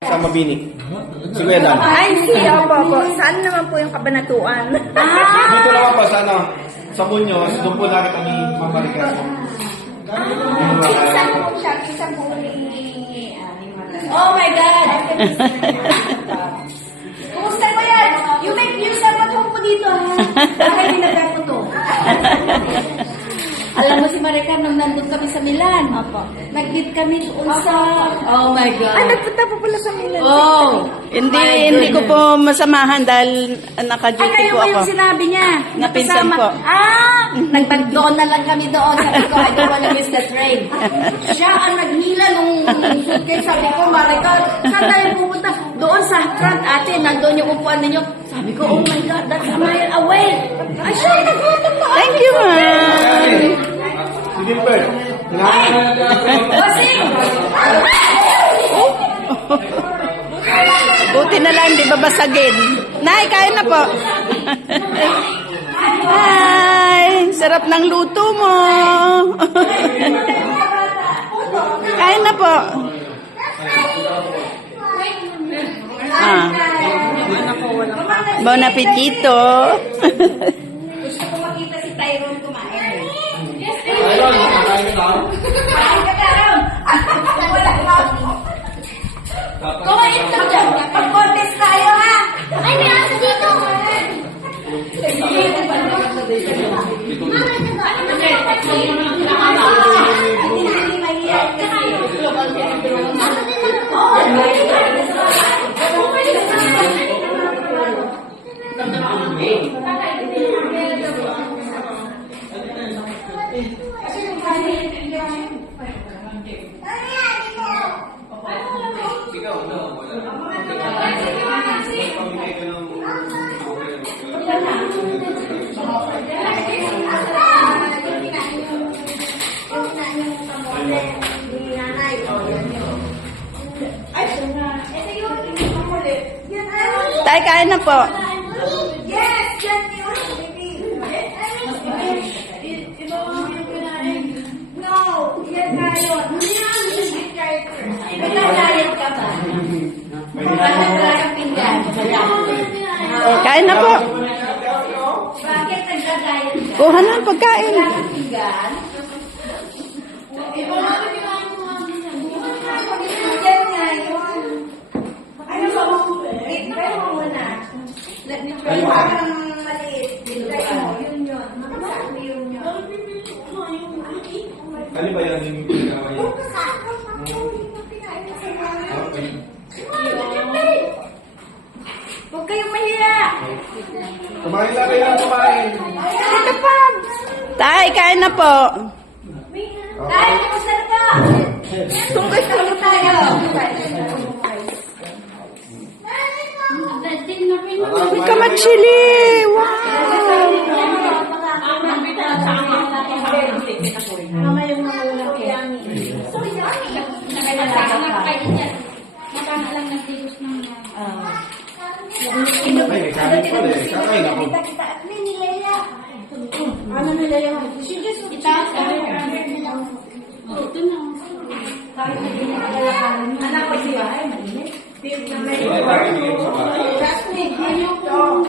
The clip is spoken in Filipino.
Sa Mabini. Si Kuya Dan. Ay, hindi. Opo. Saan naman po yung kabanatuan? Dito naman po sa sa Muñoz, doon po nakita ni Mama Rica. Pinsan po siya. Pinsan po ni... Oh my God! Kumusta po yan? You make yourself at home po dito, ha? Bakit nilagay po to? Alam mo si Maricar, nung nandun kami sa Milan, nag-meet kami doon sa... Oh my God. Ah, nagpunta po pala sa Milan. Oh, Hindi ko po masamahan dahil naka-duty kayo po ba yung ako. sinabi niya? Napinsan Nakasama- po. Nagpag-doon na lang kami doon. Sabi ko, I don't wanna miss the train. Siya ang naghila nung suitcase. Sabi ko, Maricar, saan tayo pupunta? Doon sa front, ate, nandun yung upuan ninyo. Sabi ko, oh my God, that's a mile away. Ay, siya, naghatag pa. Thank you, ma'am. Si Gilbert. Bossing! Buti na lang, di babasagin. Nay, kain na po. Hi, sarap ng luto mo. Kain na po. Bon appetito. Gusto ko makita si Tyrone kumain. Ayun, kakain ka daw. Kumain ka, Tyrone! Wala ka. Kumain ka dyan. Pag-contest tayo, ha? Ay, may aso dito. Tay, kain na po. Yes, yan yun. No, yan tayo. Nagdadayat ka ba? Nagdadayat pinggan. Kain na po. Bakit nagdadayat ka? Kuha na ang pagkain. Pinggan? Yan nga yun. Ano ba mo? Try mo muna. Let me try. Parang maliit. Try mo. Yun yun. Exactly yun yun. Ano ba yan yung pinagawa niya? Huwag kayong mahiya. Kumain na kayo ng kumain. Ito pa. Tay, kain na po. Dahil kumusta na ka? Tungkol sa ulit tayo. Huwag ka mag-chili. Wow. Mama yung nakulang kaya. Nakakalang nagtigos ng... Kakain ako. Ano nila yung... Itaas ka. Ito na. Anak ko siya. Ay, mainit. Ay, bakit hindi sa bahay? Jasmine,